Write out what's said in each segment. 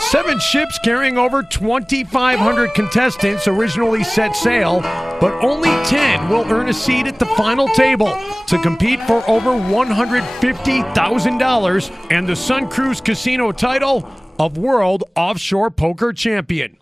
7 ships carrying over 2,500 contestants originally set sail, but only 10 will earn a seat at the final table to compete for over $150,000 and the Suncruz Casino title of World Offshore Poker Champion.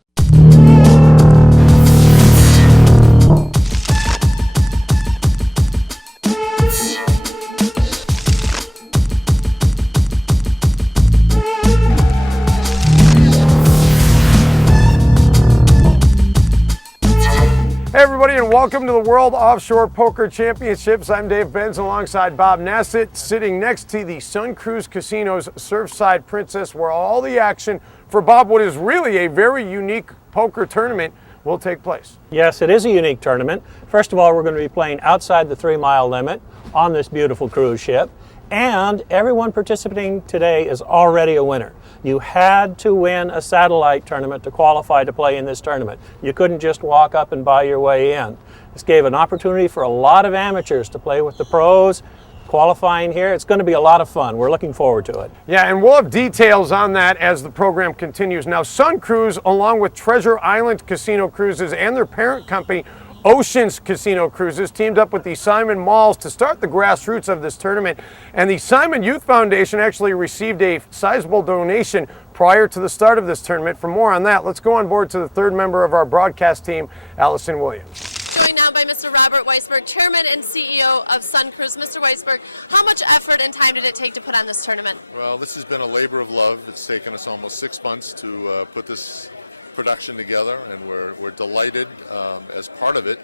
Hey everybody, and welcome to the World Offshore Poker Championships. I'm Dave Benz alongside Bob Nassett, sitting next to the Suncruz Casino's Surfside Princess, where all the action for Bob, what is really a very unique poker tournament, will take place. Yes, it is a unique tournament. First of all, we're going to be playing outside the 3-mile limit on this beautiful cruise ship, and everyone participating today is already a winner. You had to win a satellite tournament to qualify to play in this tournament. You couldn't just walk up and buy your way in. This gave an opportunity for a lot of amateurs to play with the pros, qualifying here. It's going to be a lot of fun. We're looking forward to it. Yeah, and we'll have details on that as the program continues. Now, Suncruz, along with Treasure Island Casino Cruises and their parent company, Oceans Casino Cruises, teamed up with the Simon Malls to start the grassroots of this tournament. And the Simon Youth Foundation actually received a sizable donation prior to the start of this tournament. For more on that, let's go on board to the third member of our broadcast team, Allison Williams. Joined now by Mr. Robert Weisberg, Chairman and CEO of Suncruz. Mr. Weisberg, how much effort and time did it take to put on this tournament? Well, this has been a labor of love. It's taken us almost 6 months to put this production together, and we're delighted as part of it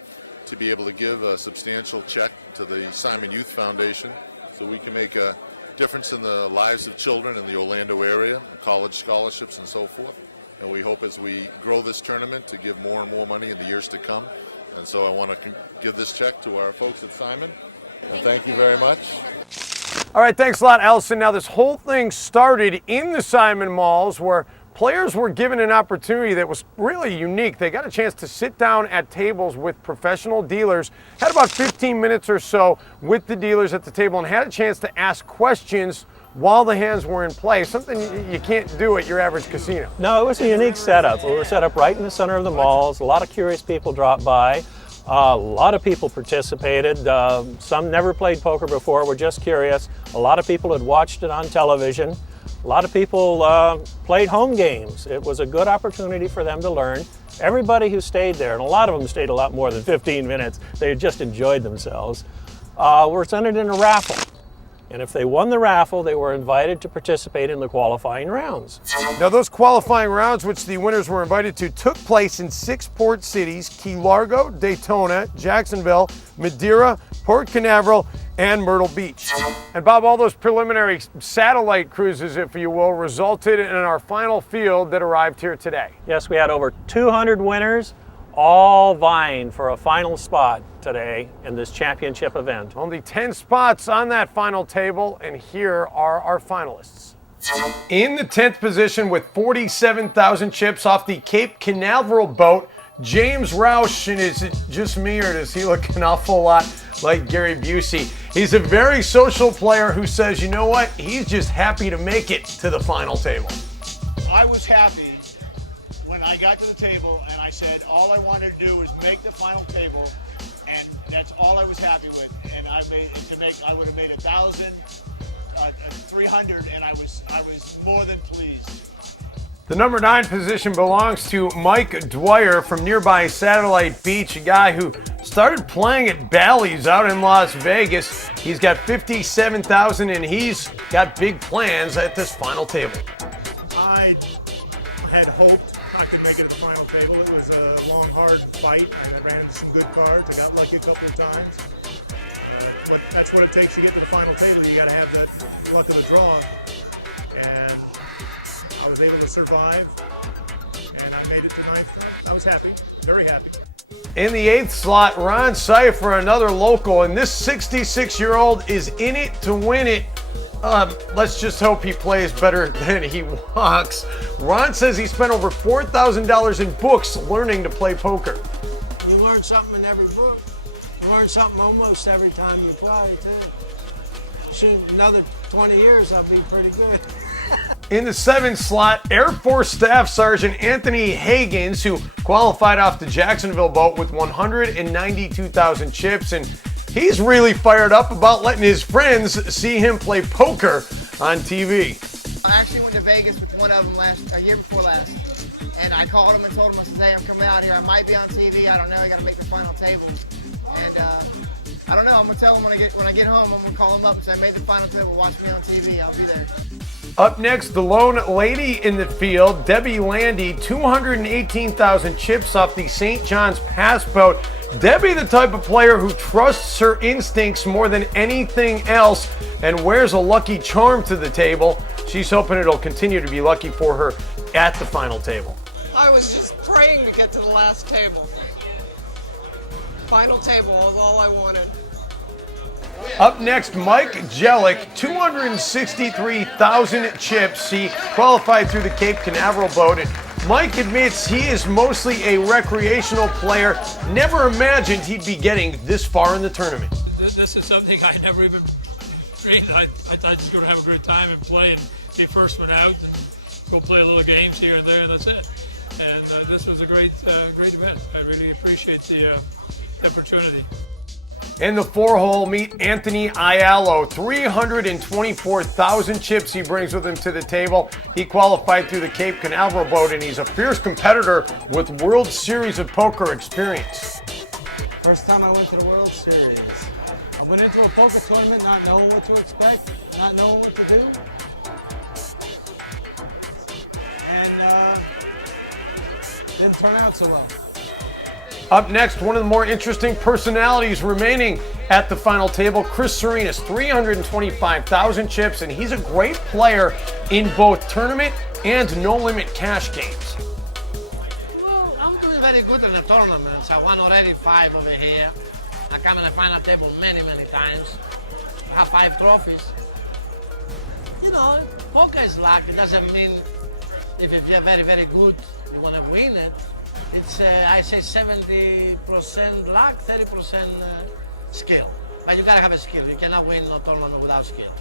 to be able to give a substantial check to the Simon Youth Foundation so we can make a difference in the lives of children in the Orlando area, college scholarships and so forth. And we hope as we grow this tournament to give more and more money in the years to come. And so I want to give this check to our folks at Simon. And thank you very much. All right, thanks a lot, Allison. Now, this whole thing started in the Simon Malls, where players were given an opportunity that was really unique. They got a chance to sit down at tables with professional dealers, had about 15 minutes or so with the dealers at the table, and had a chance to ask questions while the hands were in play, something you can't do at your average casino. No, it was a unique setup. We were set up right in the center of the malls. A lot of curious people dropped by. A lot of people participated. Some never played poker before, were just curious. A lot of people had watched it on television. A lot of people played home games. It was a good opportunity for them to learn. Everybody who stayed there, and a lot of them stayed a lot more than 15 minutes, they just enjoyed themselves, were entered in a raffle. And if they won the raffle, they were invited to participate in the qualifying rounds. Now, those qualifying rounds, which the winners were invited to, took place in 6 port cities: Key Largo, Daytona, Jacksonville, Madeira, Port Canaveral, and Myrtle Beach. And Bob, all those preliminary satellite cruises, if you will, resulted in our final field that arrived here today. Yes, we had over 200 winners, all vying for a final spot today in this championship event. Only 10 spots on that final table, and here are our finalists. In the 10th position with 47,000 chips off the Cape Canaveral boat, James Roush. And is it just me, or does he look an awful lot like Gary Busey? He's a very social player who says, you know what, he's just happy to make it to the final table. I was happy when I got to the table, and I said all I wanted to do was make the final table, and that's all I was happy with. And I would have made 1,000, 300, and I was more than pleased. The number 9 position belongs to Mike Dwyer from nearby Satellite Beach, a guy who started playing at Bally's out in Las Vegas. He's got 57,000, and he's got big plans at this final table. I had hoped I could make it to the final table. It was a long, hard fight. I ran into some good cards. I got lucky a couple of times. That's what it takes to get to the final table. You got to have that luck of the draw. And I was able to survive, and I made it to 9th. I was happy, very happy. In the 8th slot, Ron Cipher, another local, and this 66-year-old is in it to win it. Let's just hope he plays better than he walks. Ron says he spent over $4,000 in books learning to play poker. You learn something in every book. You learn something almost every time you play, too. Soon, another 20 years, I'll be pretty good. In the 7th slot, Air Force Staff Sergeant Anthony Higgins, who qualified off the Jacksonville boat with 192,000 chips, and he's really fired up about letting his friends see him play poker on TV. I actually went to Vegas with one of them a year before last, and I called him and told him, I said, hey, I'm coming out here. I might be on TV. I don't know. I got to make the final table, and I don't know. I'm gonna tell him when I get home. I'm gonna call him up and say, I made the final table. Watch me on TV. I'll be there. Up next, the lone lady in the field, Debbie Landy, 218,000 chips off the St. John's Pass boat. Debbie, the type of player who trusts her instincts more than anything else and wears a lucky charm to the table. She's hoping it'll continue to be lucky for her at the final table. I was just praying to get to the last table. Final table was all I wanted. Up next, Mike Jelick, 263,000 chips. He qualified through the Cape Canaveral boat. And Mike admits he is mostly a recreational player. Never imagined he'd be getting this far in the tournament. This is something I never even dreamed. I thought I was just going to have a good time and play and be first one out and go play little games here and there, and that's it. And this was a great event. I really appreciate the opportunity. In the 4-hole, meet Anthony Aiello. 324,000 chips he brings with him to the table. He qualified through the Cape Canaveral boat, and he's a fierce competitor with World Series of Poker experience. First time I went to the World Series. I went into a poker tournament not knowing what to expect, not knowing what to do. And didn't turn out so well. Up next, one of the more interesting personalities remaining at the final table, Chris Serena, 325,000 chips, and he's a great player in both tournament and no-limit cash games. Well, I'm doing very good in the tournaments. I won already 5 over here. I come in the final table many times. I have 5 trophies. You know, poker is luck. It doesn't mean if you're very good, you want to win it. It's, I say 70% luck, 30% skill. But you gotta have a skill. You cannot win no tournament without skill.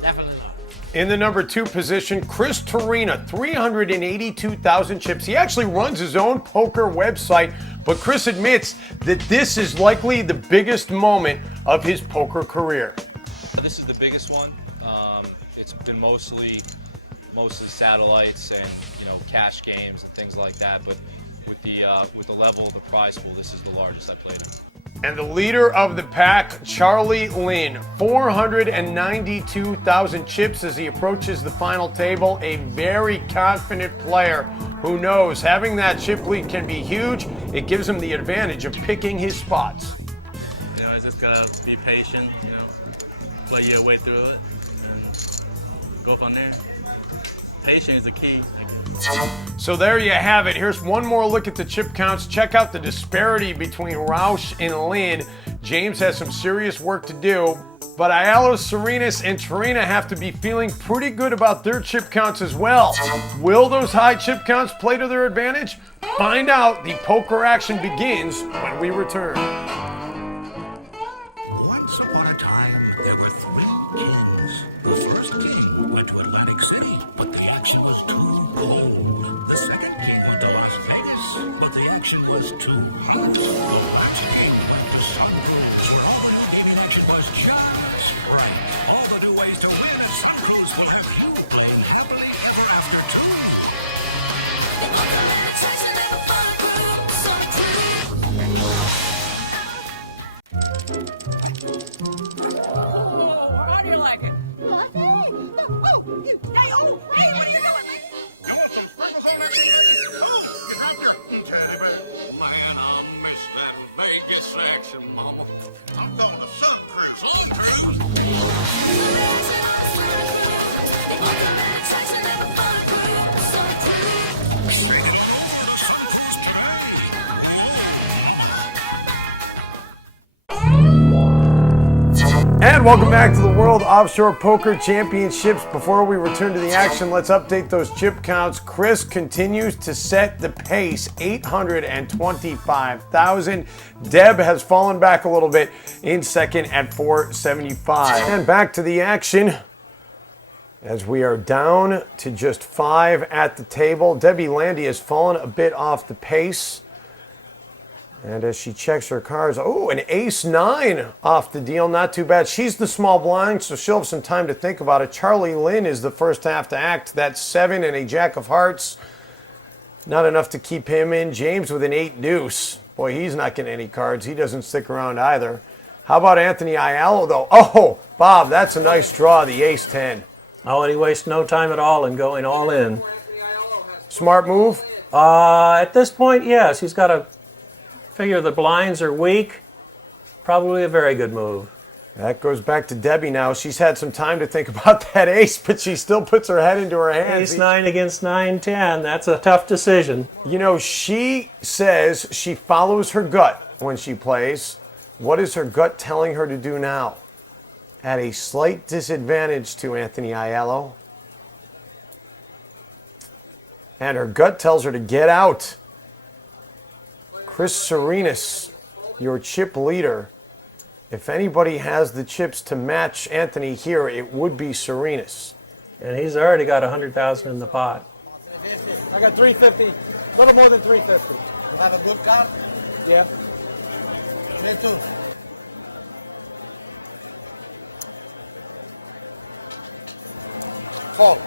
Definitely not. In the number 2 position, Chris Serena, 382,000 chips. He actually runs his own poker website, but Chris admits that this is likely the biggest moment of his poker career. This is the biggest one. It's been mostly satellites and cash games and things like that, but with the level of the prize pool, this is the largest I played in. And the leader of the pack, Charlie Lynn, 492,000 chips as he approaches the final table. A very confident player who knows having that chip lead can be huge. It gives him the advantage of picking his spots. I just gotta be patient, play your way through it and go from there. Patience is the key, I guess. So there you have it. Here's one more look at the chip counts. Check out the disparity between Roush and Lynn. James has some serious work to do, but Aiello, Serenas, and Serena have to be feeling pretty good about their chip counts as well. Will those high chip counts play to their advantage? Find out. The poker action begins when we return. Once upon a time, there were 3 kings. The first king went to Atlantic City, but the action was too cold. The second king went to Las Vegas, but the action was too hot. The last king went to Suncruz, where all the new gaming action was just right. All the new ways to win at Suncruz will have you playing happily ever after, too. The ultimate attraction of a fun crew, Suncruz. Whoa, how do you like it? Hey, what are you doing, lady? You want some sprinkles on that, little lady? Oh, you dropped your teddy bear. Man, I miss that Vegas action, Mama. I'm going to Suncruz. Suncruz? The reaction on the Suncruz. The ultimate attraction of a fun crew, Suncruz. Shake it on over to Suncruz today. Whoa, mama. And welcome back to the World Offshore Poker Championships. Before we return to the action, let's update those chip counts. Chris continues to set the pace, 825,000. Deb has fallen back a little bit in second at 475. And back to the action. As we are down to just 5 at the table, Debbie Landy has fallen a bit off the pace. And as she checks her cards, oh, an ace-9 off the deal, not too bad. She's the small blind, so she'll have some time to think about it. Charlie Lynn is the first half to act. That's 7 and a jack of hearts. Not enough to keep him in. James with an 8 deuce. Boy, he's not getting any cards. He doesn't stick around either. How about Anthony Aiello, though? Oh, Bob, that's a nice draw, the ace-10. Oh, and he wastes no time at all in going all in. Smart move? At this point, yes. He's got to figure the blinds are weak. Probably a very good move. That goes back to Debbie now. She's had some time to think about that ace, but she still puts her head into her hands. 9 against 9-10, that's a tough decision. You know, she says she follows her gut when she plays. What is her gut telling her to do now? At a slight disadvantage to Anthony Aiello. And her gut tells her to get out. Chris Serena's your chip leader. If anybody has the chips to match Anthony here, it would be Serena's. And he's already got 100,000 in the pot. I got 350, a little more than 350. You have a good card? Yeah. Me too. Call.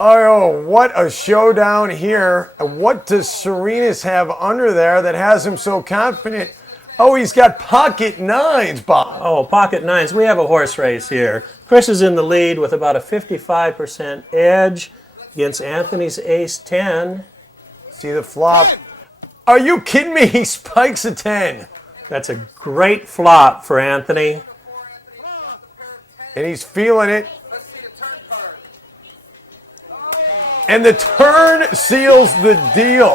Oh, what a showdown here. What does Serena's have under there that has him so confident? Oh, he's got pocket 9s, Bob. Oh, pocket 9s. We have a horse race here. Chris is in the lead with about a 55% edge against Anthony's ace-10. See the flop. 10! Are you kidding me? He spikes a 10. That's a great flop for Anthony. And he's feeling it. Let's see the turn card. And the turn seals the deal.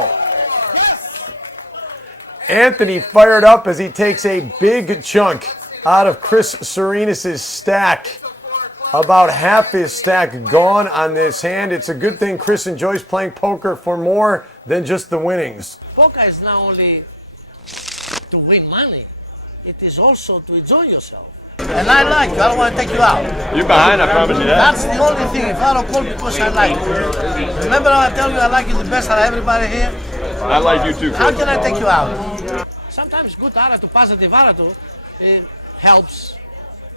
Yes! Anthony fired up as he takes a big chunk out of Chris Serena's stack. About half his stack gone on this hand. It's a good thing Chris enjoys playing poker for more than just the winnings. Poker is not only to win money, it is also to enjoy yourself. And I like you. I don't want to take you out. You're behind, I promise you that. That's the only thing. If I don't call because I like you. Remember how I tell you I like you the best out of everybody here? I like you too, Chris. How can I take you out? Sometimes good attitude, positive attitude, it helps.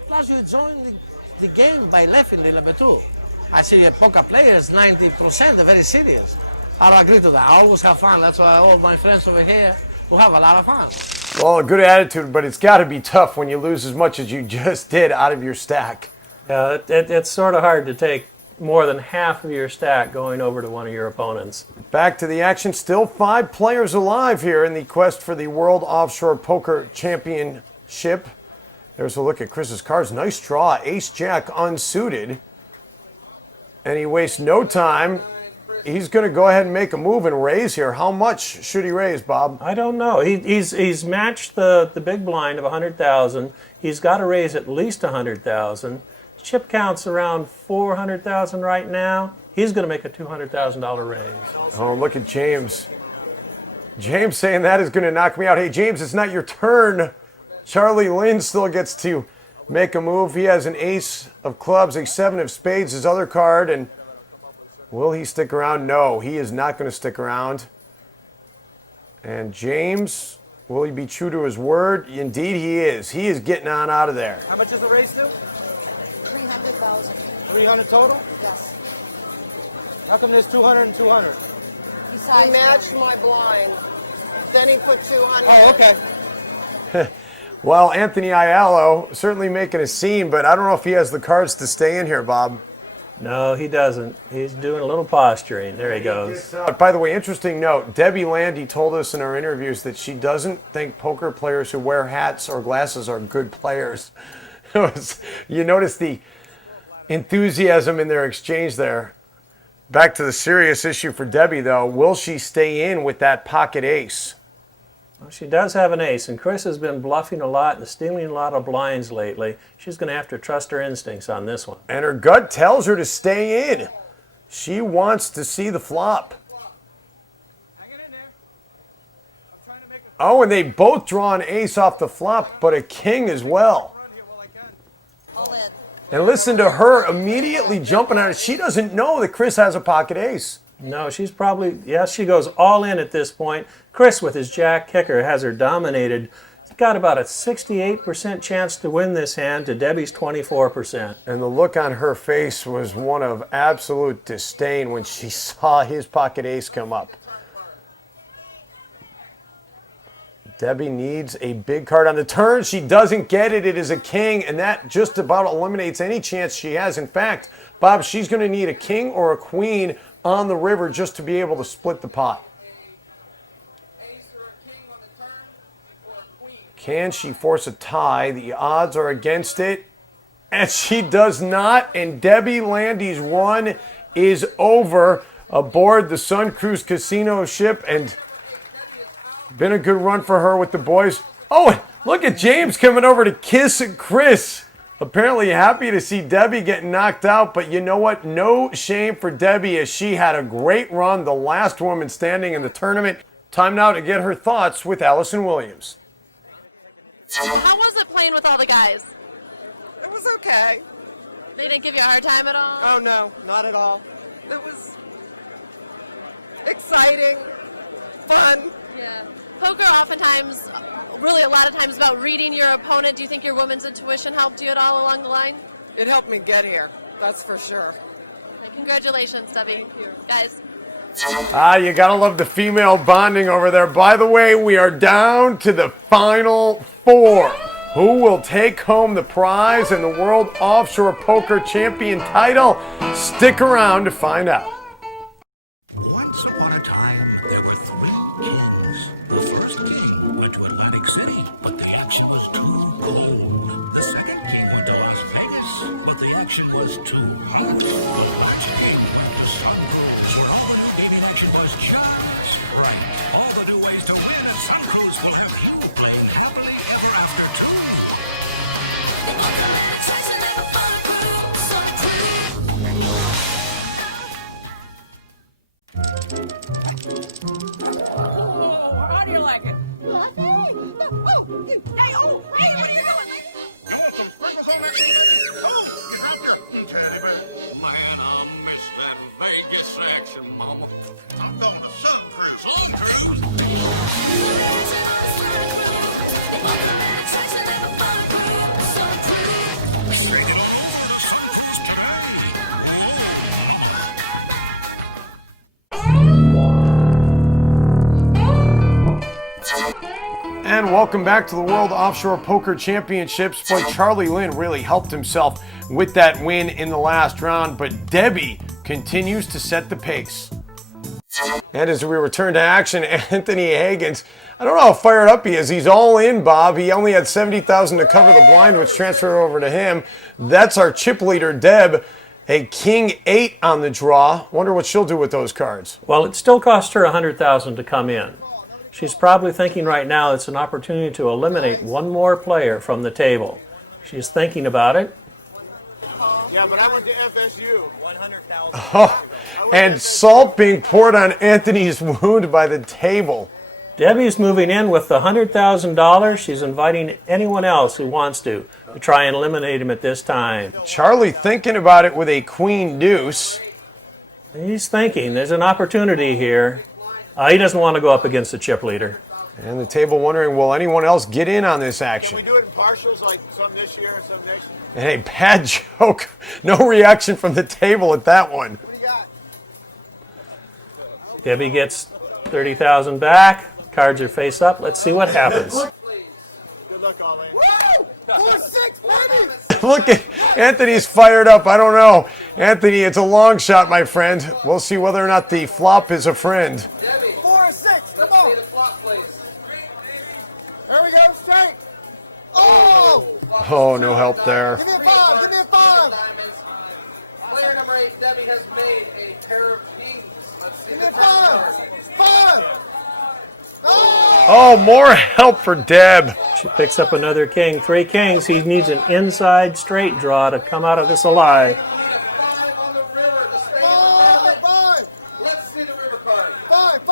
Plus you're enjoying the game by laughing a little bit too. I see poker players, 90%, they're very serious. I don't agree to that. I always have fun. That's why all my friends over here will have a lot of fun. Well, a good attitude, but it's got to be tough when you lose as much as you just did out of your stack. It's sort of hard to take more than half of your stack going over to one of your opponents. Back to the action. Still 5 players alive here in the quest for the World Offshore Poker Championship. There's a look at Chris's cards. Nice draw. Ace-Jack unsuited. And he wastes no time. He's going to go ahead and make a move and raise here. How much should he raise, Bob? I don't know. He's matched the big blind of 100,000. He's got to raise at least 100,000. Chip count's around 400,000 right now. He's going to make a $200,000 rally. Oh, look at James. James saying that is going to knock me out. Hey, James, it's not your turn. Charlie Lynn still gets to make a move. He has an ace of clubs, a 7 of spades, his other card, and will he stick around? No, he is not going to stick around. And James, will he be true to his word? Indeed he is. He is getting on out of there. How much is the race to? 300,000. 300 total? Yes. How come there's 200 and 200? He matched my blind. Then he put 200. Oh, okay. Well, Anthony Aiello certainly making a scene, but I don't know if he has the cards to stay in here, Bob. No, he doesn't. He's doing a little posturing. There he goes. By the way, interesting note, Debbie Landy told us in our interviews that she doesn't think poker players who wear hats or glasses are good players. You notice the enthusiasm in their exchange there. Back to the serious issue for Debbie, though. Will she stay in with that pocket ace? Well, she does have an ace, and Chris has been bluffing a lot and stealing a lot of blinds lately. She's going to have to trust her instincts on this one. And her gut tells her to stay in. She wants to see the flop. Hang it in there. I'm trying to make a... Oh, and they both draw an ace off the flop, but a king as well. Run here while I can. All in. And listen to her immediately jumping on it. She doesn't know that Chris has a pocket ace. No, she's probably, yes, she goes all in at this point. Chris, with his jack kicker, has her dominated. Got about a 68% chance to win this hand to Debbie's 24%. And the look on her face was one of absolute disdain when she saw his pocket ace come up. Debbie needs a big card on the turn. She doesn't get it. It is a king, and that just about eliminates any chance she has. In fact, Bob, she's going to need a king or a queen on the river just to be able to split the pot. Can she force a tie? The odds are against it. And she does not. And Debbie Landy's run is over aboard the Suncruz Casino ship. And been a good run for her with the boys. Oh, and look at James coming over to kiss Chris. Apparently happy to see Debbie getting knocked out. But you know what? No shame for Debbie as she had a great run. The last woman standing in the tournament. Time now to get her thoughts with Allison Williams. Well, how was it playing with all the guys? It was okay. They didn't give you a hard time at all? Oh, no, not at all. It was exciting, fun. Yeah. Poker oftentimes, really a lot of times, about reading your opponent. Do you think your woman's intuition helped you at all along the line? It helped me get here, that's for sure. And congratulations, Debbie. Thank you. Guys. You gotta love the female bonding over there. By the way, we are down to the final four. Who will take home the prize and the World Offshore Poker Champion title? Stick around to find out. Once upon a time, there were 3 kings. The first king went to Atlantic City, but the action was too cold. The second king went to Las Vegas, but the action was too hot. The last king went to Suncruz, where all the new gaming action was just right. All the new ways to win at Suncruz will have you playing happily ever after, too. The ultimate attraction of a fun crew, Suncruz. Whoa, how do you like it? Fluffy? Oh, you. Hey, oh, hey, what are you doing, lady? You want some sprinkles on that little lady? Oh, you dropped your teddy bear. Man, I miss that Vegas action, Mama. I'm going to Suncruz. Suncruz? The reaction on the Suncruz. The ultimate attraction of a fun crew, Suncruz. Shake it on over to Suncruz today. Whoa, mama. And welcome back to the World Offshore Poker Championships. Boy, Charlie Lynn really helped himself with that win in the last round, but Debbie continues to set the pace. And as we return to action, Anthony Higgins, I don't know how fired up he is. He's all in, Bob. He only had $70,000 to cover the blind, which transferred over to him. That's our chip leader, Deb. A king 8 on the draw. Wonder what she'll do with those cards. Well, it still cost her $100,000 to come in. She's probably thinking right now it's an opportunity to eliminate one more player from the table. She's thinking about it. Yeah, but I went to FSU. 100,000 And salt being poured on Anthony's wound by the table. Debbie's moving in with the $100,000. She's inviting anyone else who wants to try and eliminate him at this time. Charlie thinking about it with a queen deuce. He's thinking there's an opportunity here. He doesn't want to go up against the chip leader. And the table wondering, will anyone else get in on this action? Can we do it in partials, like some this year and some next year? Hey, bad joke. No reaction from the table at that one. What do you got? Debbie gets 30,000 back. Cards are face up. Let's see what happens. Good luck, Arlene. Woo! 4-6, baby! Look at Anthony's fired up. I don't know. Anthony, it's a long shot, my friend. We'll see whether or not the flop is a friend. Debbie. 4-6, come on. Let's see the flop, please. There we go, straight. Oh! Oh, no help there. Give me a 5, give me a 5. Player number 8, Debbie, has made a pair of kings. Let's see. Give me a 5. 5. Oh, more help for Deb. She picks up another king. 3 kings. He needs an inside straight draw to come out of this alive. We need a 5 on the river to stay in the tournament. 5. Let's see the river card. 5.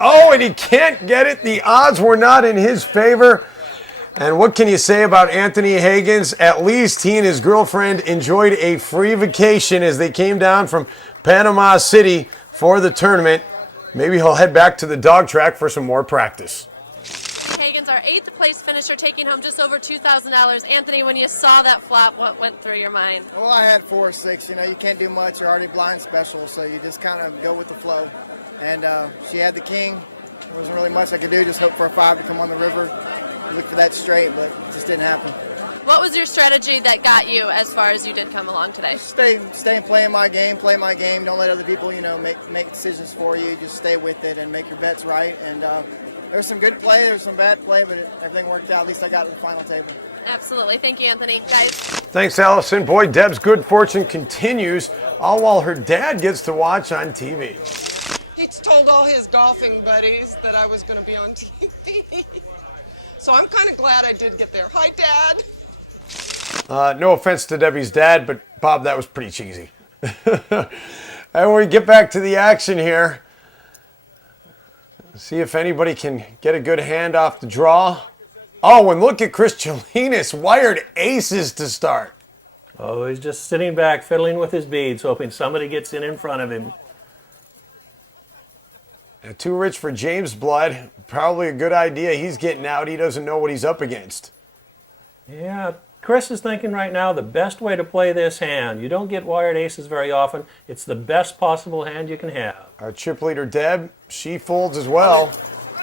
Oh, and he can't get it. The odds were not in his favor. And what can you say about Anthony Higgins? At least he and his girlfriend enjoyed a free vacation as they came down from Panama City for the tournament. Maybe he'll head back to the dog track for some more practice. Anthony Higgins, our 8th place finisher, taking home just over $2,000. Anthony, when you saw that flop, what went through your mind? Well, I had 4-6. You know, you can't do much. You're already blind special, so you just kind of go with the flow. And she had the king. There wasn't really much I could do. Just hope for a 5 to come on the river. Look for that straight, but it just didn't happen. What was your strategy that got you as far as you did come along today? Stay and play my game. Don't let other people, make decisions for you. Just stay with it and make your bets right. And there was some good play, there was some bad play, but everything worked out. At least I got to the final table. Absolutely. Thank you, Anthony. Guys. Thanks, Allison. Boy, Deb's good fortune continues, all while her dad gets to watch on TV. He told all his golfing buddies that I was going to be on TV. So I'm kind of glad I did get there. Hi, Dad. No offense to Debbie's dad, but Bob, that was pretty cheesy. And we get back to the action here. See if anybody can get a good hand off the draw. Oh, and look at Chris Chelinas, wired aces to start. Oh, he's just sitting back, fiddling with his beads, hoping somebody gets in front of him. Too rich for James' blood. Probably a good idea. He's getting out. He doesn't know what he's up against. Yeah, Chris is thinking right now the best way to play this hand. You don't get wired aces very often. It's the best possible hand you can have. Our chip leader, Deb, she folds as well.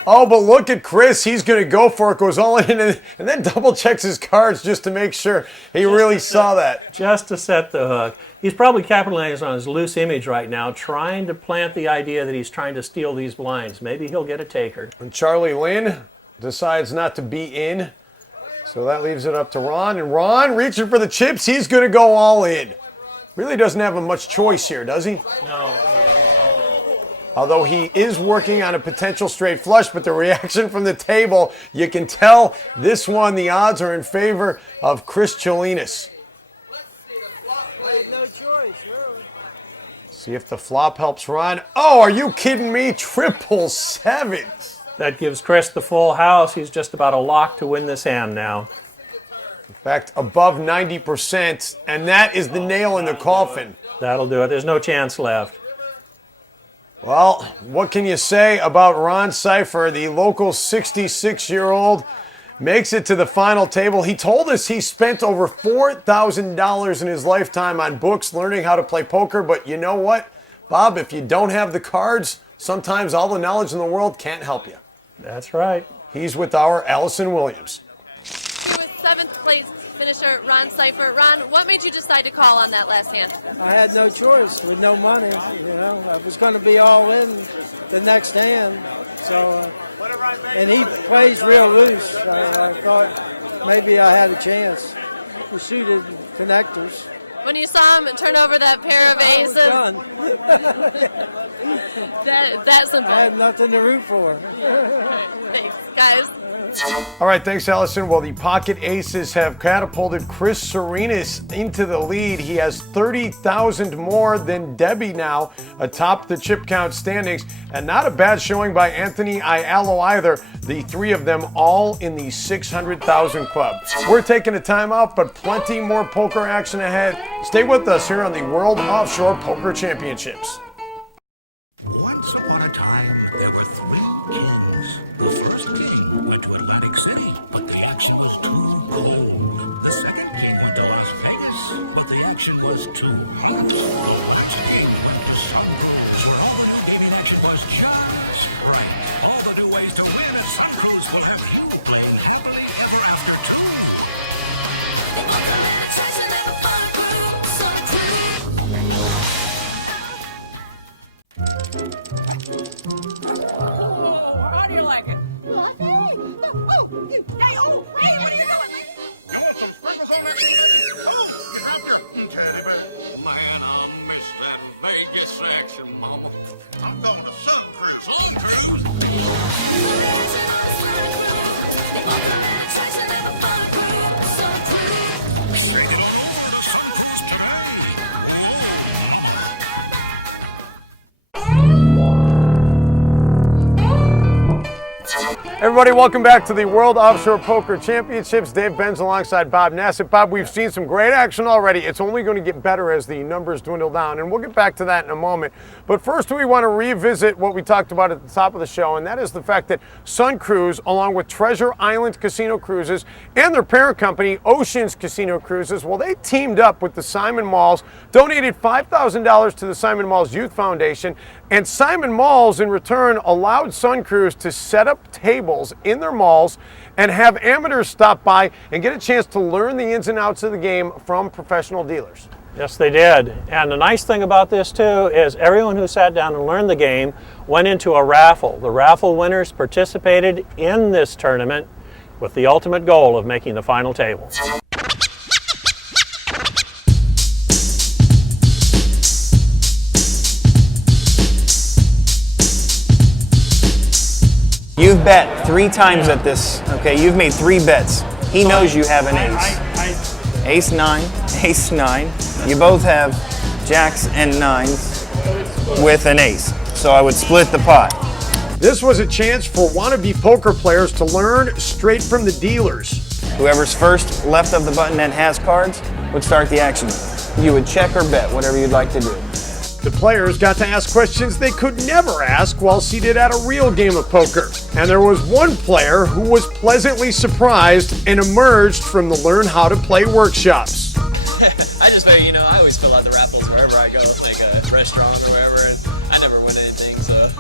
Oh, but look at Chris. He's going to go for it, goes all in, and then double checks his cards just to make sure he really saw that. Just to set the hook. He's probably capitalizing on his loose image right now, trying to plant the idea that he's trying to steal these blinds. Maybe he'll get a taker. And Charlie Lynn decides not to be in. So that leaves it up to Ron. And Ron, reaching for the chips, he's going to go all in. Really doesn't have much choice here, does he? Although he is working on a potential straight flush, but the reaction from the table, you can tell this one, the odds are in favor of Chris Chelinas. I had no choice, really. See if the flop helps Ron. Oh, are you kidding me? 777. That gives Chris the full house. He's just about a lock to win this hand now. In fact, above 90%, and that is the nail in the coffin. That'll do it. There's no chance left. Well, what can you say about Ron Cipher, the local 66-year-old, makes it to the final table. He told us he spent over $4,000 in his lifetime on books learning how to play poker, but you know what, Bob, if you don't have the cards, sometimes all the knowledge in the world can't help you. That's right. He's with our Allison Williams. Here with 7th place finisher Ron Cipher. Ron, what made you decide to call on that last hand? I had no choice with no money. I was going to be all in the next hand. So, and he plays real loose. So I thought maybe I had a chance. We suited connectors. When you saw him turn over that pair of aces, I was done. that simple. I had nothing to root for. Thanks, guys. All right, thanks, Allison. Well, the pocket aces have catapulted Chris Serena into the lead. He has 30,000 more than Debbie now atop the chip count standings. And not a bad showing by Anthony Aiello either. The three of them all in the 600,000 club. We're taking a timeout, but plenty more poker action ahead. Stay with us here on the World Offshore Poker Championships. Once upon a time, there were 3 kings. The first king went to Atlantic City, but the action was too cold. The second king went to Las Vegas, but the action was too hot. The last king went to Suncruz, where all the new gaming action was just right. All the new ways to win at Suncruz will have you playing happily ever after, too. The ultimate attraction of a fun crew, Suncruz. Whoa, how do you like it? Fluffy? Oh, you. Hey, oh, hey, what are you doing, lady? You want some sprinkles on that thing, lady? Oh, you dropped your teddy bear. Man, I miss that Vegas action, Mama. I'm going to Suncruz. Suncruz? The reaction on the Suncruz. The ultimate attraction of a fun crew, Suncruz. Shake it on over to Suncruz today. Whoa, mama. Everybody, welcome back to the World Offshore Poker Championships. Dave Benz alongside Bob Nassif. Bob, we've seen some great action already. It's only going to get better as the numbers dwindle down, and we'll get back to that in a moment. But first, we want to revisit what we talked about at the top of the show, and that is the fact that Suncruz, along with Treasure Island Casino Cruises and their parent company, Oceans Casino Cruises, well, they teamed up with the Simon Malls, donated $5,000 to the Simon Malls Youth Foundation, and Simon Malls, in return, allowed Suncruz to set up tables in their malls and have amateurs stop by and get a chance to learn the ins and outs of the game from professional dealers. Yes, they did. And the nice thing about this, too, is everyone who sat down and learned the game went into a raffle. The raffle winners participated in this tournament with the ultimate goal of making the final table. You've bet 3 times at this, okay? You've made 3 bets. He knows you have an ace. Ace 9, ace 9. You both have jacks and 9s with an ace. So I would split the pot. This was a chance for wannabe poker players to learn straight from the dealers. Whoever's first left of the button that has cards would start the action. You would check or bet, whatever you'd like to do. The players got to ask questions they could never ask while seated at a real game of poker. And there was one player who was pleasantly surprised and emerged from the Learn How to Play workshops. I just figure, I always fill out the raffles wherever I go, like a restaurant or wherever, and I never win anything, so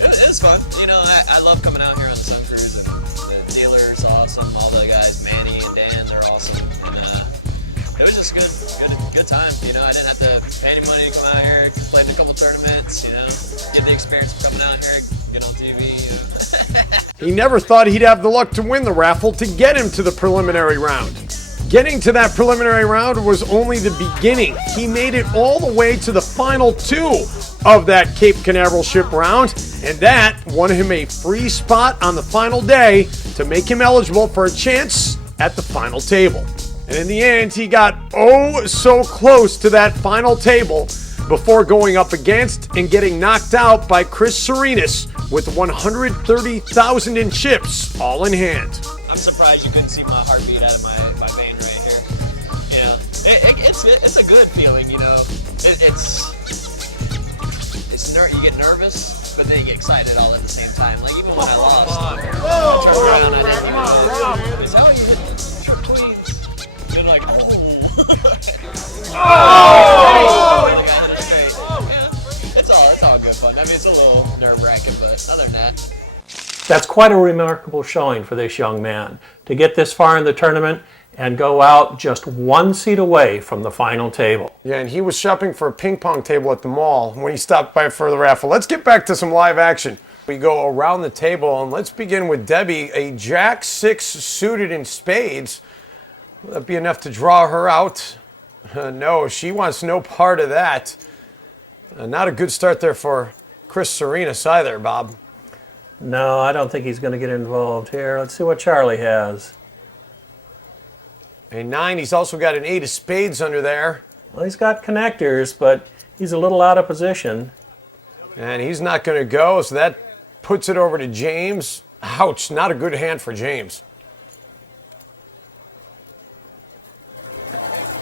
it was fun. I love coming out here on the Suncruz, and the dealer's awesome, all the guys, Manny and Dan, they're awesome, and it was just a good time. I didn't have to pay any money to come out here. Played in a couple tournaments. Get the experience of coming out here, get on TV. He never thought he'd have the luck to win the raffle to get him to the preliminary round. Getting to that preliminary round was only the beginning. He made it all the way to the final 2 of that Cape Canaveral ship round, and that won him a free spot on the final day to make him eligible for a chance at the final table. And in the end, he got oh so close to that final table before going up against and getting knocked out by Chris Serena with 130,000 in chips, all in hand. I'm surprised you couldn't see my heartbeat out of my vein right here. It's a good feeling. You get nervous, but then you get excited all at the same time. Like even when I lost, I turned around, I didn't even look. They said, "Oh, you hit trip queens." And then like, oh. The other guy hit it straight. Yeah, it's all good fun. I mean, it's a little nerve-wracking, but other than that. That's quite a remarkable showing for this young man. To get this far in the tournament and go out just 1 seat away from the final table. Yeah, and he was shopping for a ping pong table at the mall when he stopped by for the raffle. Let's get back to some live action. We go around the table, and let's begin with Debbie, a Jack 6 suited in spades. That'd be enough to draw her out. No, she wants no part of that. Not a good start there for Chris Serena either, Bob. No, I don't think he's going to get involved here. Let's see what Charlie has. A 9, he's also got an 8 of spades under there. Well, he's got connectors, but he's a little out of position. And he's not going to go, so that puts it over to James. Ouch, not a good hand for James.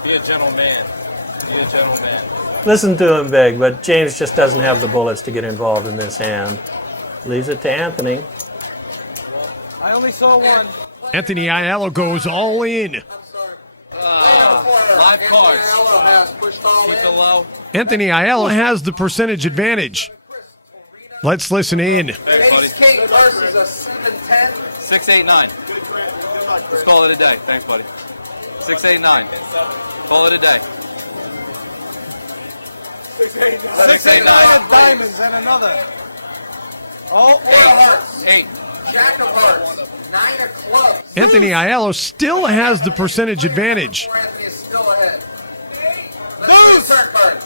Be a gentleman. Be a gentleman. Listen to him beg, but James just doesn't have the bullets to get involved in this hand. Leaves it to Anthony. I only saw one. Anthony Aiello goes all in. Live cards. Keep it low. Anthony Aiello has the percentage advantage. Let's listen in. Thanks, buddy. Ace King versus a 7-10. 6-8-9. Let's call it a day. Thanks, buddy. 6-8-9. Call it a day. 6-8-9 at diamonds and another. Oh, 4 of hearts. 8. Jack of hearts. 9 of clubs. Anthony Aiello still has the percentage advantage. Anthony is still ahead. Deuce. Turn card.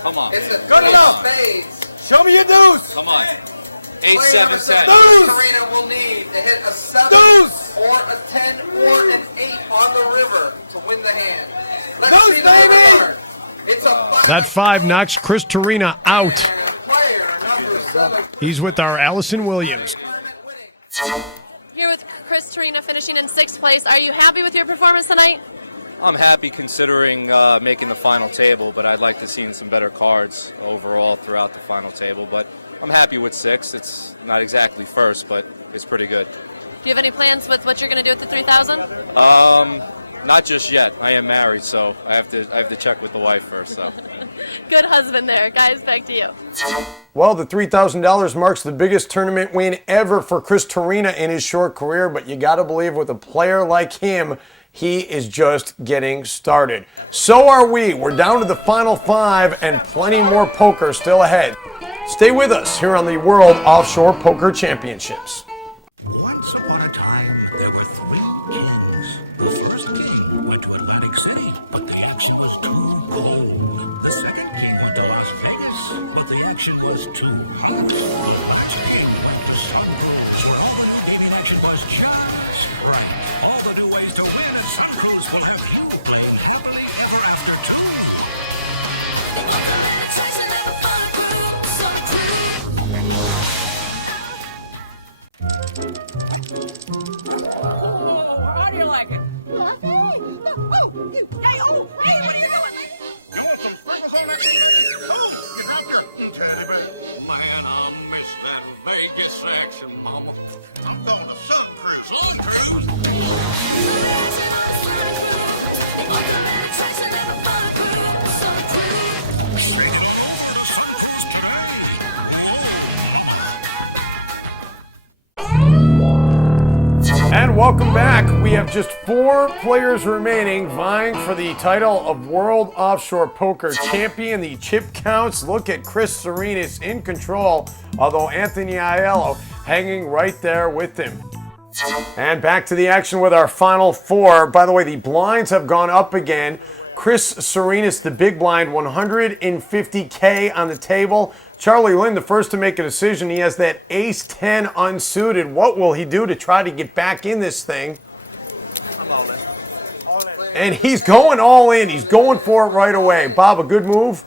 Come on. It's a Good enough. Spades. Show me your deuce. Come on. 8, Player 7, number 10. Deuce. Serena will need to hit a 7 Deuce. or a 10 or an 8 on the river to win the hand. Let's Deuce, see the baby. river card. It's a 5. That 5 knocks Chris Serena out. And player number 7. He's with our Allison Williams. Here with Chris Serena finishing in 6th place. Are you happy with your performance tonight? I'm happy considering making the final table, but I'd like to see some better cards overall throughout the final table. But I'm happy with 6th. It's not exactly first, but it's pretty good. Do you have any plans with what you're going to do with the 3,000? Not just yet. I am married, so I have to check with the wife first. So. Good husband there. Guys, back to you. Well, the $3,000 marks the biggest tournament win ever for Chris Serena in his short career, but you got to believe with a player like him, he is just getting started. So are we. We're down to the final 5 and plenty more poker still ahead. Stay with us here on the World Offshore Poker Championships. Once upon a time, there were 3 kings. The first king went to Atlantic City, but the action was too cold. The second king went to Las Vegas, but the action was too hot. The last king went to Suncruz, where all the new gaming action was just right. All the new ways to win at Suncruz will have you playing happily ever after too. The ultimate attraction of a fun crew, Suncruz. Whoa, how do you like it? Hey, what are you doing, lady? You want some sprinkles on that little lady? Oh, you dropped your teddy bear. Man, I miss that Vegas action, Mama. I'm going to Suncruz. Suncruz? The reaction on the Suncruz. The ultimate attraction of a fun crew, Suncruz. Shake it on over to Suncruz today. Whoa, mama. And welcome back. We have just 4 players remaining vying for the title of World Offshore Poker Champion. The chip counts look at Chris Serena's in control, although Anthony Aiello hanging right there with him. And back to the action with our final 4. By the way, the blinds have gone up again. Chris Serena's the big blind, $150K on the table. Charlie Lynn, the first to make a decision. He has that ace-10 unsuited. What will he do to try to get back in this thing? I'm all in. All in. And he's going all in. He's going for it right away. Bob, a good move?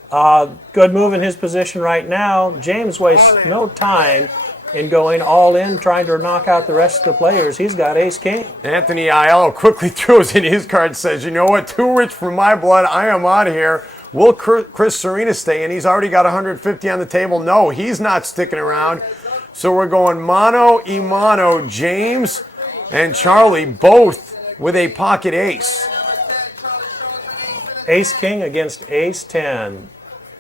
Good move in his position right now. James wastes no time in going all in, trying to knock out the rest of the players. He's got ace-king. Anthony Aiello quickly throws in his card, says, you know what, too rich for my blood. I am out of here. Will Chris Serena stay in? He's already got 150 on the table. No, he's not sticking around. So we're going mano y mano. James and Charlie both with a pocket ace. Ace-king against ace-10.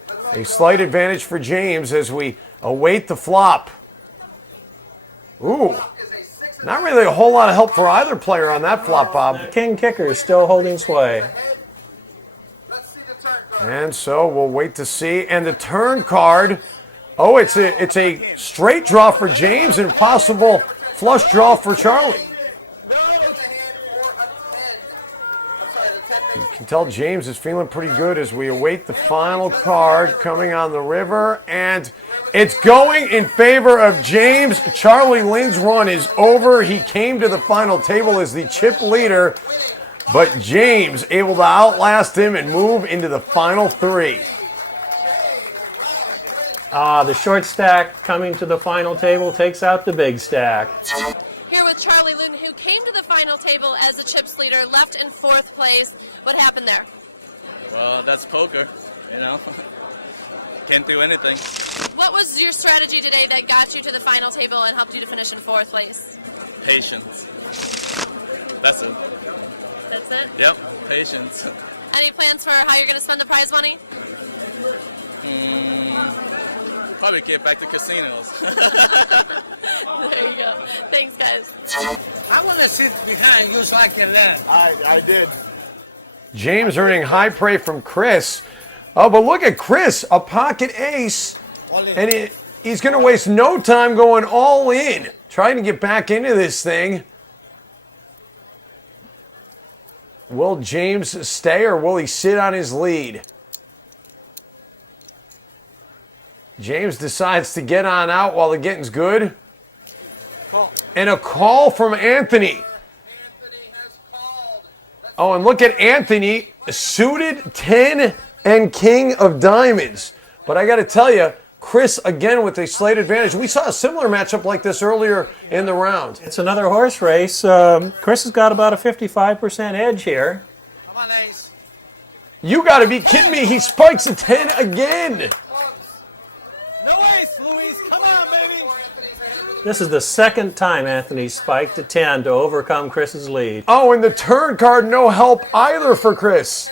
A slight advantage for James as we await the flop. Ooh, not really a whole lot of help for either player on that flop, Bob. King kicker is still holding sway. Let's see the turn card. And so we'll wait to see. And the turn card, oh, it's a straight draw for James and possible flush draw for Charlie. No. I'm sorry, the 10 makes You can tell James is feeling pretty good as we await the final card coming on the river. And it's going in favor of James. Charlie Lynn's run is over. He came to the final table as the chip leader. But James able to outlast him and move into the final 3. The short stack coming to the final table takes out the big stack. Here with Charlie Lynn, who came to the final table as the chips leader, left in 4th place. What happened there? Well, that's poker, you know. Can't do anything. What was your strategy today that got you to the final table and helped you to finish in 4th place? Patience. That's it. That's it? Yep, patience. Any plans for how you're going to spend the prize money? Probably get back to casinos. There you go. Thanks, guys. I want to sit behind you so I can learn. I did. James earning high prey from Chris. Oh, but look at Chris, a pocket ace. All in. And he's going to waste no time going all in, trying to get back into this thing. Will James stay or will he sit on his lead? James decides to get on out while the getting's good. Call. And a call from Anthony. Oh, and look at Anthony, suited 10 and king of diamonds. But I got to tell you, Chris again with a slight advantage. We saw a similar matchup like this earlier in the round. It's another horse race. Chris has got about a 55% edge here. Come on, Ace. You got to be kidding me. He spikes a 10 again. No ace, Luis. Come on, baby. This is the second time Anthony spiked a 10 to overcome Chris's lead. Oh, and the turn card, no help either for Chris.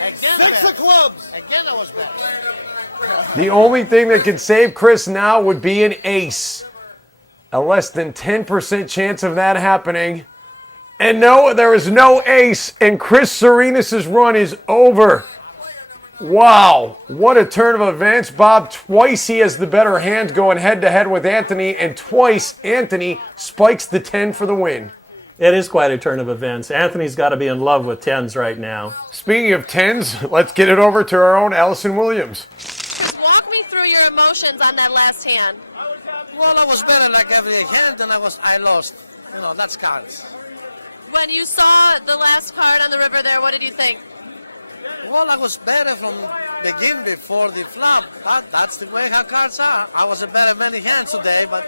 Again, 6 of clubs. Again, I was bad. The only thing that could save Chris now would be an ace. A less than 10% chance of that happening. And no, there is no ace, and Chris Serena's run is over. Wow, what a turn of events, Bob. Twice he has the better hand going head-to-head with Anthony, and twice Anthony spikes the 10 for the win. It is quite a turn of events. Anthony's got to be in love with 10s right now. Speaking of 10s, let's get it over to our own Allison Williams. Chris, walk me through your emotions on that last hand. Well, I was better like every hand, and I lost. You know, that's cards. When you saw the last card on the river there, what did you think? Well, I was better from begin before the flop. That's the way how cards are. I was a better many hands today, but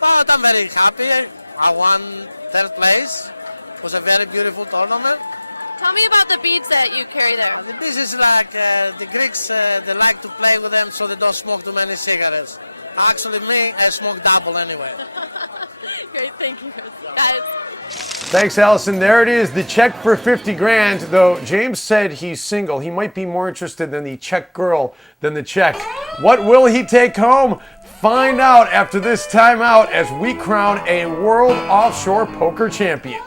I'm very happy. I won 3rd place. It was a very beautiful tournament. Tell me about the beads that you carry there. The beads is like the Greeks, they like to play with them so they don't smoke too many cigarettes. Actually, me, I smoke double anyway. Great, thank you, guys. Thanks, Allison. There it is, the check for 50 grand. Though James said he's single, he might be more interested in the check girl than the check. What will he take home? Find out after this timeout as we crown a world offshore poker champion.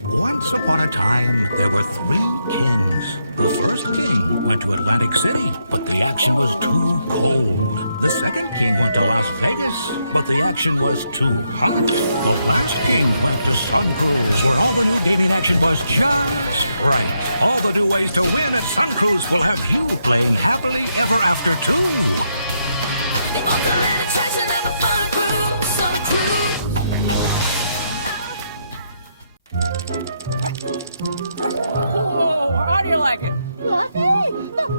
Once upon a time, there were 3 kings. The first king went to Atlantic City, but the action was too cold. The second king went to Las Vegas, but the action was too hot. The last king went to Suncruz, where all the new gaming action was just right. All the new ways to win at Suncruz will have you playing happily ever after too. The ultimate attraction of a fun crew, Suncruz. Whoa, how do you like it? Fluffy.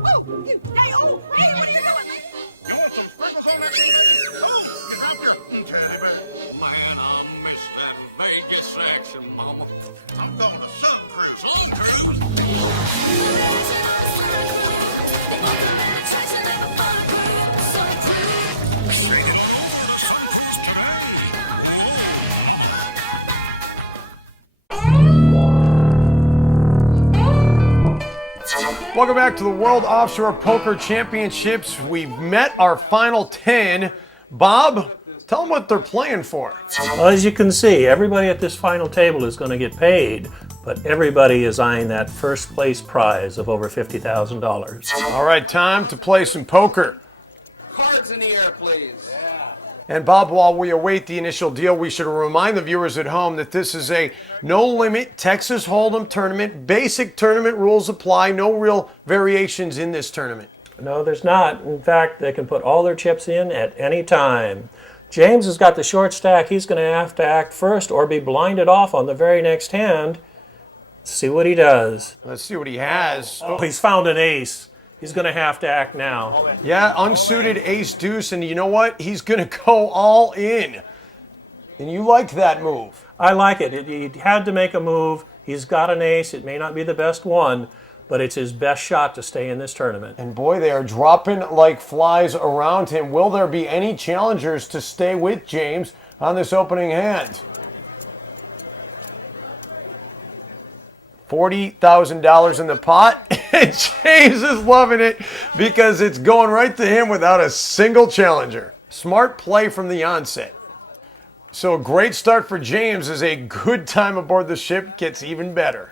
Oh, you. Hey, hey, what are you doing, lady? You want some sprinkles on that little lady? Oh, you dropped your teddy bear. Man, I miss that Vegas action, Mama. I'm going to Suncruz. Suncruz? The reaction on the Suncruz. The ultimate attraction of a fun crew, Suncruz. Shake it on over to Suncruz today. Whoa, mama. Welcome back to the World Offshore Poker Championships. We've met our final 10. Bob, tell them what they're playing for. Well, as you can see, everybody at this final table is going to get paid, but everybody is eyeing that first place prize of over $50,000. All right, time to play some poker. Cards in the air, please. And Bob, while we await the initial deal, we should remind the viewers at home that this is a no-limit Texas Hold'em tournament. Basic tournament rules apply. No real variations in this tournament. No, there's not. In fact, they can put all their chips in at any time. James has got the short stack. He's going to have to act first or be blinded off on the very next hand. Let's see what he does. Let's see what he has. Oh, he's found an ace. He's going to have to act now. All in. Yeah, unsuited ace deuce, and you know what? He's going to go all in. And you like that move. I like it. He had to make a move. He's got an ace. It may not be the best one, but it's his best shot to stay in this tournament. And boy, they are dropping like flies around him. Will there be any challengers to stay with James on this opening hand? $40,000 in the pot. And James is loving it because it's going right to him without a single challenger. Smart play from the onset. So a great start for James as a good time aboard the ship gets even better.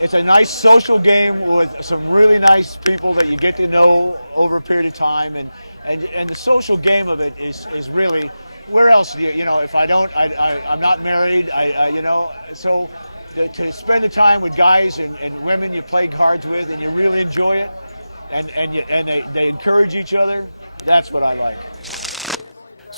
It's a nice social game with some really nice people that you get to know over a period of time, and the social game of it is really, where else do you know, if I'm not married, so to spend the time with guys and women you play cards with and you really enjoy it, and they encourage each other, that's what I like.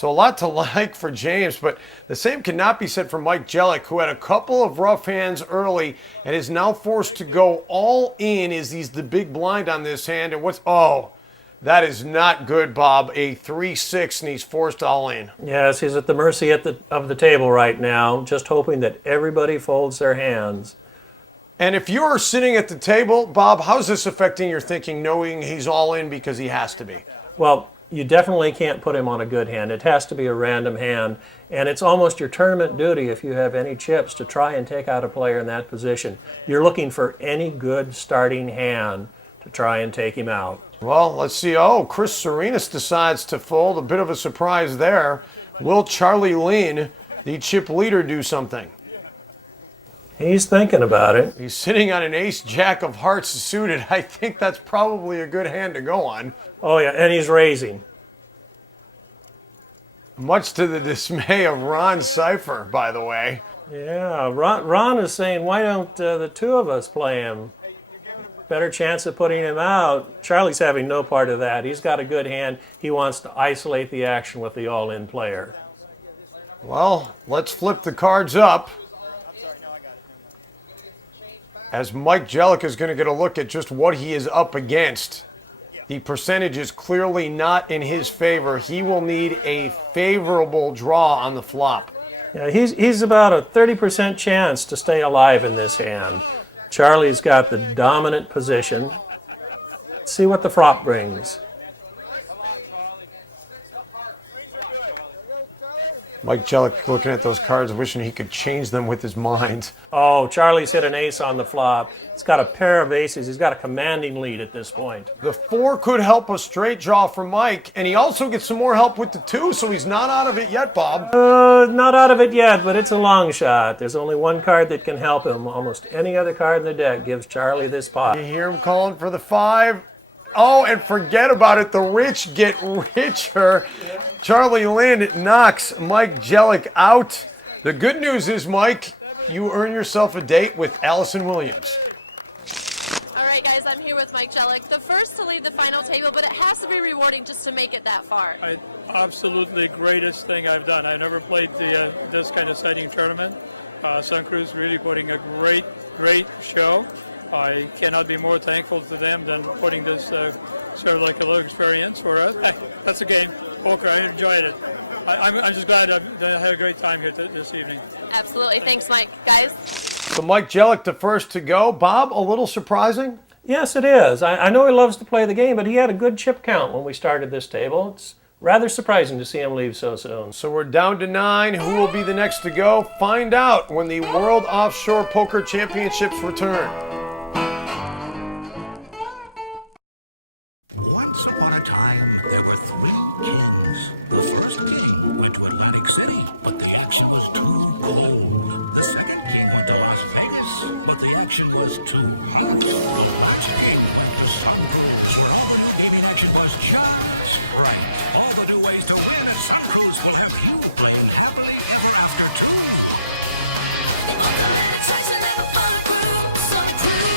So a lot to like for James, but the same cannot be said for Mike Jelick, who had a couple of rough hands early and is now forced to go all in as he's the big blind on this hand. And that is not good, Bob. A 3-6, and he's forced all in. Yes, he's at the mercy of the table right now, just hoping that everybody folds their hands. And if you're sitting at the table, Bob, how's this affecting your thinking, knowing he's all in because he has to be? Well, you definitely can't put him on a good hand. It has to be a random hand, and it's almost your tournament duty if you have any chips to try and take out a player in that position. You're looking for any good starting hand to try and take him out. Well, let's see. Oh, Chris Serena decides to fold. A bit of a surprise there. Will Charlie Lynn, the chip leader, do something? He's thinking about it. He's sitting on an ace-jack of hearts suited. I think that's probably a good hand to go on. Oh, yeah, and he's raising. Much to the dismay of Ron Cipher, by the way. Yeah, Ron is saying, why don't the two of us play him? Better chance of putting him out. Charlie's having no part of that. He's got a good hand. He wants to isolate the action with the all-in player. Well, let's flip the cards up. I'm sorry, no, I got it. As Mike Jelick is going to get a look at just what he is up against. The percentage is clearly not in his favor. He will need a favorable draw on the flop. Yeah, he's about a 30% chance to stay alive in this hand. Charlie's got the dominant position. Let's see what the flop brings. Mike Jelick looking at those cards, wishing he could change them with his mind. Oh, Charlie's hit an ace on the flop. He's got a pair of aces. He's got a commanding lead at this point. The 4 could help a straight draw for Mike, and he also gets some more help with the 2, so he's not out of it yet, Bob. Not out of it yet, but it's a long shot. There's only one card that can help him. Almost any other card in the deck gives Charlie this spot. You hear him calling for the 5. Oh, and forget about it. The rich get richer. Charlie Lynn knocks Mike Jelick out. The good news is, Mike, you earn yourself a date with Allison Williams. All right, guys, I'm here with Mike Jelick, the first to leave the final table, but it has to be rewarding just to make it that far. Absolutely greatest thing I've done. I've never played this kind of exciting tournament. Suncruz really putting a great show. I cannot be more thankful to them than putting this sort of like a little experience for us. That's a game. Poker, I enjoyed it. I'm just glad that I had a great time here this evening. Absolutely. Thanks, Mike. Guys? So Mike Jelick, the first to go. Bob, a little surprising? Yes, it is. I know he loves to play the game, but he had a good chip count when we started this table. It's rather surprising to see him leave so soon. So we're down to 9. Who will be the next to go? Find out when the World Offshore Poker Championships return. Once upon a time, there were 3 kings. The first king went to Atlantic City, but the action was too cold. The second king went to Las Vegas, but the action was too hot. The last king went to Suncruz, where all the new gaming action was just right. All the new ways to win at Suncruz will have you playing happily ever after, too. The ultimate attraction of a fun crew, Suncruz.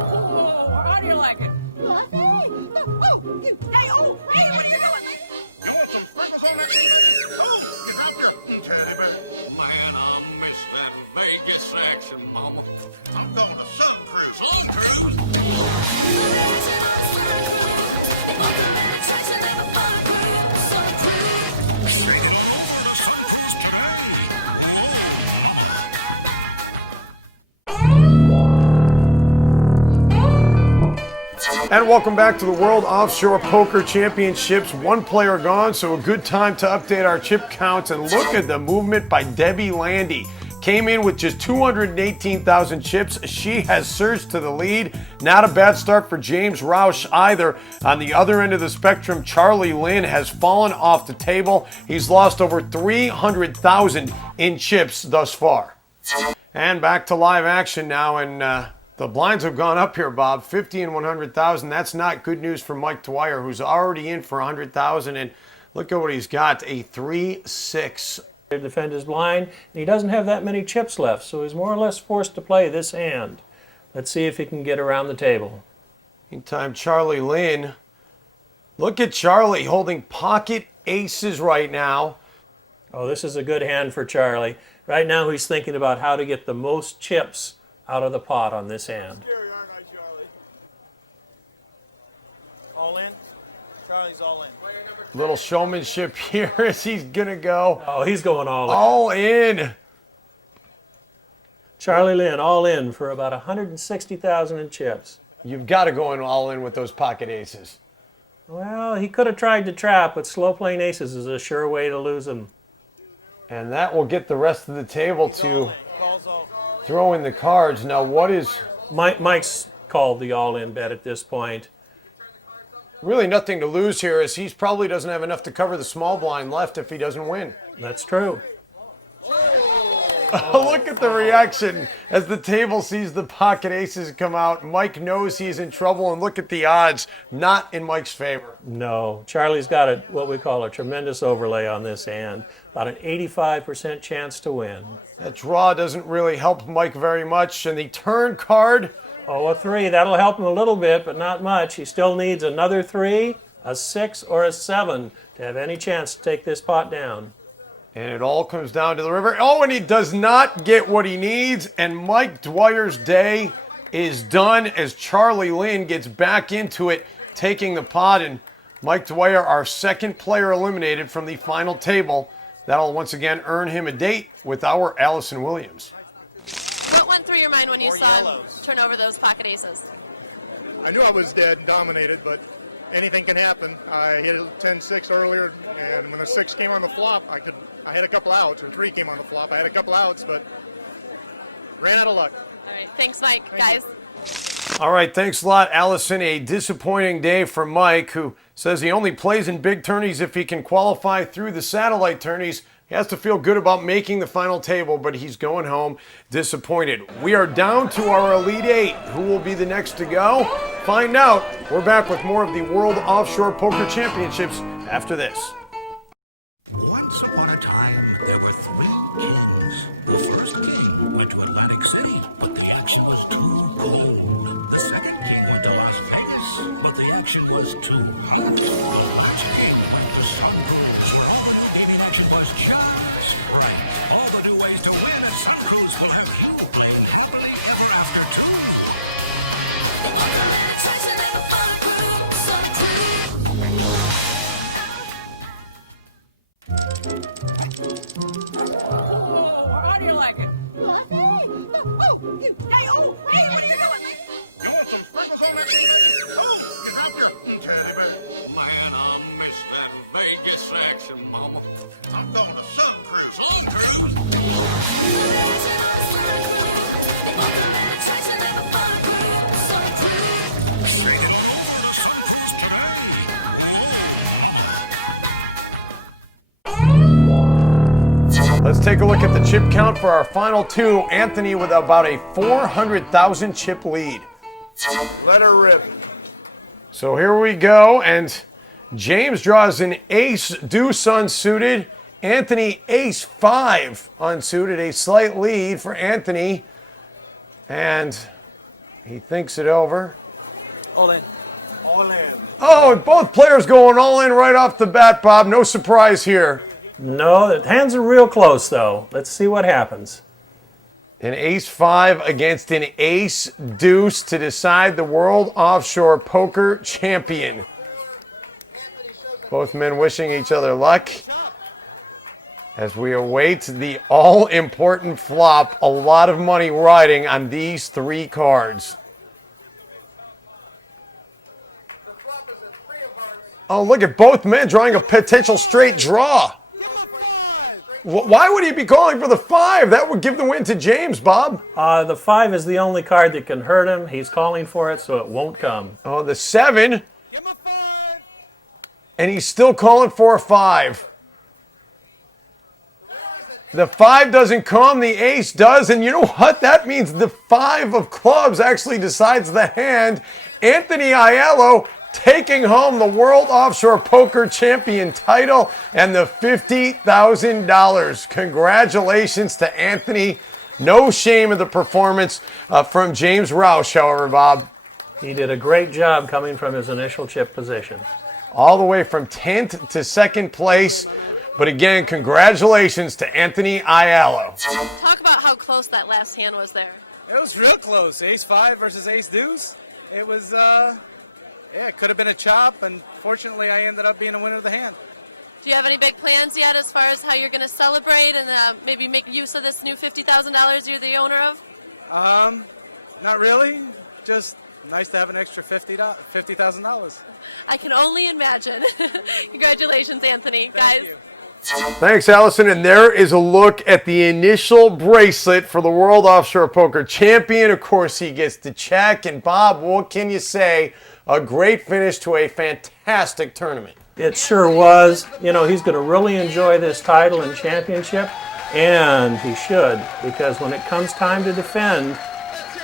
Whoa, how do you like it? Fluffy? Oh, you. Hey, hey, what are you doing, lady? You want some sprinkles on that, little lady? Oh, you dropped your teddy bear. Man, I miss that Vegas action, Mama. I'm going to Suncruz. Suncruz? The reaction of a Suncruz. The ultimate attraction of a fun crew, Suncruz. Shake it on over to Suncruz today. Whoa, mama. And welcome back to the World Offshore Poker Championships. 1 player gone, so a good time to update our chip counts and look at the movement by Debbie Landy. Came in with just 218,000 chips. She has surged to the lead. Not a bad start for James Roush either. On the other end of the spectrum, Charlie Lynn has fallen off the table. He's lost over 300,000 in chips thus far. And back to live action now, and the blinds have gone up here, Bob. 50 and 100,000. That's not good news for Mike Dwyer, who's already in for 100,000. And look at what he's got, a 3-6. To defend his blind, and he doesn't have that many chips left, so he's more or less forced to play this hand. Let's see if he can get around the table. Meantime, Charlie Lynn. Look at Charlie holding pocket aces right now. Oh, this is a good hand for Charlie. Right now he's thinking about how to get the most chips out of the pot on this hand. Scary, aren't I, Charlie? All in? Charlie's all in. Little showmanship here as he's gonna go. Oh, he's going all in. All in. Charlie Lynn all in for about 160,000 in chips. You've got to go in all in with those pocket aces. Well, he could have tried to trap, but slow playing aces is a sure way to lose them. And that will get the rest of the table He's to all in. Calls all. throw in the cards. Now, what is Mike's called the all-in bet at this point. really nothing to lose here, as he probably doesn't have enough to cover the small blind left if he doesn't win. That's true. Look at the reaction as the table sees the pocket aces come out. Mike knows he's in trouble, and look at the odds, not in Mike's favor. No, Charlie's got what we call a tremendous overlay on this hand. About an 85% chance to win. That draw doesn't really help Mike very much, and the turn card. Oh, a 3, that'll help him a little bit, but not much. He still needs another 3, a 6, or a 7 to have any chance to take this pot down. And it all comes down to the river. Oh, and he does not get what he needs, and Mike Dwyer's day is done as Charlie Lynn gets back into it, taking the pot, and Mike Dwyer, our second player eliminated from the final table. That'll once again earn him a date with our Allison Williams. What went through your mind when you More saw yellows. him turn over those pocket aces? I knew I was dead and dominated, but anything can happen. I hit a 10-6 earlier, and when the 6 came on the flop, I had a couple outs, or 3 came on the flop. I had a couple outs, but ran out of luck. All right, thanks, Mike. Guys. All right, thanks a lot, Allison. A disappointing day for Mike, who says he only plays in big tourneys if he can qualify through the satellite tourneys. He has to feel good about making the final table, but he's going home disappointed. We are down to our Elite Eight. Who will be the next to go? Find out. We're back with more of the World Offshore Poker Championships after this. Once upon a time, there were 3 kings. The first king went to Atlantic City, but the action was too cold. The second king went to Las Vegas, but the action was too hot. The last king went to Suncruz, where all the new gaming action was just right. All the new ways to win at Suncruz will have you playing happily ever after, too. The ultimate attraction of a fun crew, Suncruz. Whoa, how do you like it? Fluffy? Oh, you. Hey, oh, hey, what are you doing, lady? You want some sprinkles on that, little lady? Oh, you dropped your teddy bear. Man, I miss that Vegas action, Mama. I'm going to Suncruz. Suncruz? The reaction of a sun crew. The ultimate attraction of a fun crew, Suncruz. Shake it on over to Suncruz today. Whoa, mama. Let's take a look at the chip count for our final 2. Anthony with about a 400,000 chip lead. Let her rip. So here we go, and James draws an ace deuce unsuited. Anthony ace 5 unsuited, a slight lead for Anthony. And he thinks it over. All in. All in. Oh, and both players going all in right off the bat, Bob. No surprise here. No, the hands are real close, though. Let's see what happens. An ace 5 against an ace deuce to decide the World Offshore Poker Champion. Both men wishing each other luck as we await the all-important flop. A lot of money riding on these 3 cards. The flop is a 3 of hearts. Oh, look at both men drawing a potential straight draw. Give him a 5. Why would he be calling for the 5? That would give the win to James, Bob. The 5 is the only card that can hurt him. He's calling for it, so it won't come. Oh, the 7. Give him a 5. And he's still calling for a 5. The 5 doesn't come, the ace does, and you know what? That means the 5 of clubs actually decides the hand. Anthony Aiello taking home the World Offshore Poker Champion title and the $50,000. Congratulations to Anthony. No shame in the performance from James Roush, however, Bob. He did a great job coming from his initial chip position. All the way from 10th to 2nd place. But again, congratulations to Anthony Aiello. Talk about how close that last hand was there. It was real close. Ace 5 versus ace deuce. It was, it could have been a chop, and fortunately I ended up being a winner of the hand. Do you have any big plans yet as far as how you're going to celebrate and maybe make use of this new $50,000 you're the owner of? Not really. Just nice to have an extra $50,000. I can only imagine. Congratulations, Anthony. Guys. You. Thanks, Allison. And there is a look at the initial bracelet for the World Offshore Poker Champion. Of course, he gets the check. And Bob, what can you say? A great finish to a fantastic tournament. It sure was. You know, he's going to really enjoy this title and championship, and he should, because when it comes time to defend,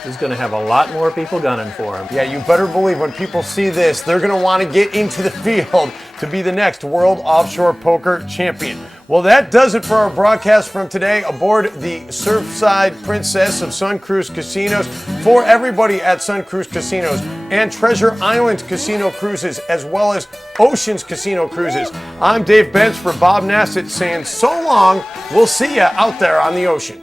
he's going to have a lot more people gunning for him. Yeah, you better believe when people see this, they're going to want to get into the field to be the next World Offshore Poker Champion. Well, that does it for our broadcast from today aboard the Surfside Princess of Suncruz Casinos. For everybody at Suncruz Casinos and Treasure Island Casino Cruises, as well as Oceans Casino Cruises, I'm Dave Benz for Bob Nassett saying so long. We'll see you out there on the ocean.